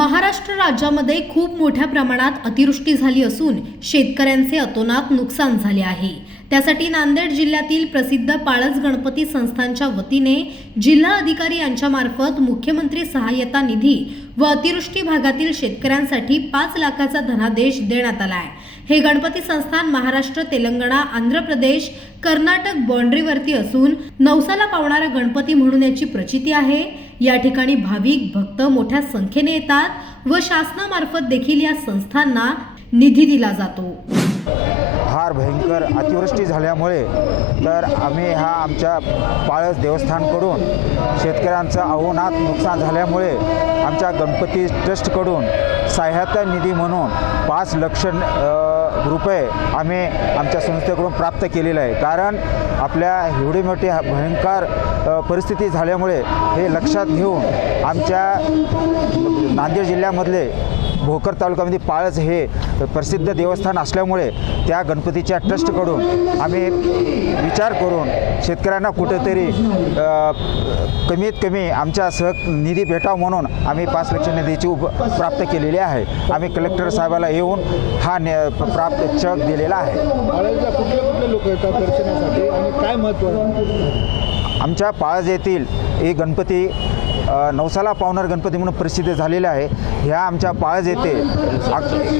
महाराष्ट्र राज्यामध्ये खूप मोठ्या प्रमाणात अतिवृष्टी झाली असून शेतकऱ्यांचे अतोनात नुकसान झाले आहे. त्यासाठी नांदेड जिल्ह्यातील प्रसिद्ध पाळस गणपती संस्थांच्या वतीने जिल्हा अधिकारी यांच्यामार्फत मुख्यमंत्री सहाय्यता निधी व अतिवृष्टी भागातील शेतकऱ्यांसाठी पाच लाखाचा धनादेश देण्यात आला आहे. हे गणपती संस्थान महाराष्ट्र तेलंगणा आंध्र प्रदेश कर्नाटक बाँड्रीवरती असून नवसाला पावणारा गणपती म्हणून याची प्रचिती आहे. या ठिकाणी भाविक भक्त मोठ्या संख्येने येतात व शासनामार्फत देखील या संस्थांना निधी दिला जातो. फार भयंकर अतिवृष्टी झाल्यामुळे तर आम्ही ह्या आमच्या पाळस देवस्थानकडून शेतकऱ्यांचं अहोनात नुकसान झाल्यामुळे आमच्या गणपती ट्रस्टकडून सहायता निधी म्हणून पाच लक्ष रुपये आम्ही आमच्या संस्थेकडून प्राप्त केलेलं आहे. कारण आपल्या एवढी मोठी भयंकर परिस्थिती झाल्यामुळे हे लक्षात घेऊन आमच्या नांदेड जिल्ह्यामधले भोकर तालुक्यामध्ये पाळस हे प्रसिद्ध देवस्थान असल्यामुळे त्या गणपतीच्या ट्रस्टकडून आम्ही विचार करून शेतकऱ्यांना कुठेतरी कमीत कमी आमच्या सह निधी भेटावा म्हणून आम्ही पाच लक्ष निधीची उप प्राप्त केलेली आहे. आम्ही कलेक्टर साहेबाला येऊन हा ने प्राप्त चक दिलेला आहे. काय महत्त्व आमच्या पाळज येथील हे गणपती नवसाला पावणार गणपती म्हणून प्रसिद्ध झालेले आहे. ह्या आमच्या पाळज येथे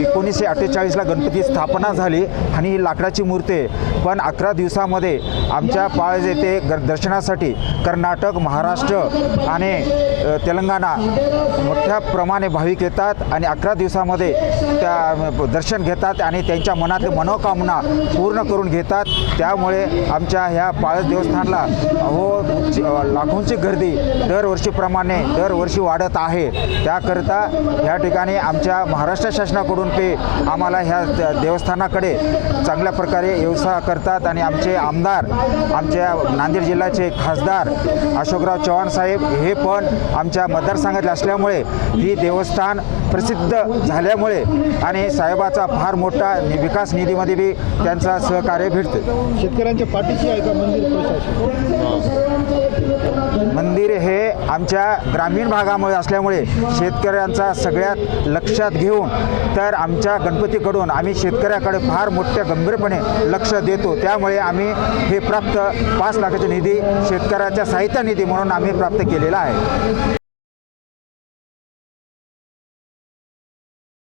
एकोणीसशे अठ्ठेचाळीसला गणपती स्थापना झाली आणि ही लाकडाची मूर्ती आहे. पण अकरा दिवसामध्ये आमच्या पाळज येथे ग दर्शनासाठी कर्नाटक महाराष्ट्र आणि तेलंगणा मोठ्या प्रमाणे भाविक येतात आणि अकरा दिवसामध्ये त्या दर्शन घेतात आणि त्यांच्या मनातली मनोकामना पूर्ण करून घेतात. त्यामुळे आमच्या ह्या पाळस देवस्थानला हो लाखोंची गर्दी दरवर्षीप्रमाणे दरवर्षी वाढत आहे. त्याकरता या ठिकाणी आमच्या महाराष्ट्र शासनाकडून ते आम्हाला ह्या देवस्थानाकडे चांगल्या प्रकारे व्यवसाय करतात आणि आमचे आमदार आमच्या नांदेड जिल्ह्याचे खासदार अशोकराव चव्हाण साहेब हे पण आमच्या मतदारसंघातले असल्यामुळे ही देवस्थान प्रसिद्ध झाल्यामुळे आणि साहेबाचा फार मोठा विकास निधीमध्ये बी त्यांचा सहकार्य भेटते. शेतकऱ्यांच्या पाठीशी आहे का मंदिर मंदिर हे आमच्या ग्रामीण भागामध्ये असल्यामुळे शेतकऱ्यांचा सगळ्यात लक्षात घेऊन तर आमच्या गणपतीकडून आम्ही शेतकऱ्याकडे फार मोठ्या गंभीरपणे लक्ष देतो. त्यामुळे आम्ही हे प्राप्त पाच लाखाचे निधी शेतकऱ्याच्या साहित्य निधी म्हणून आम्ही प्राप्त केलेला आहे.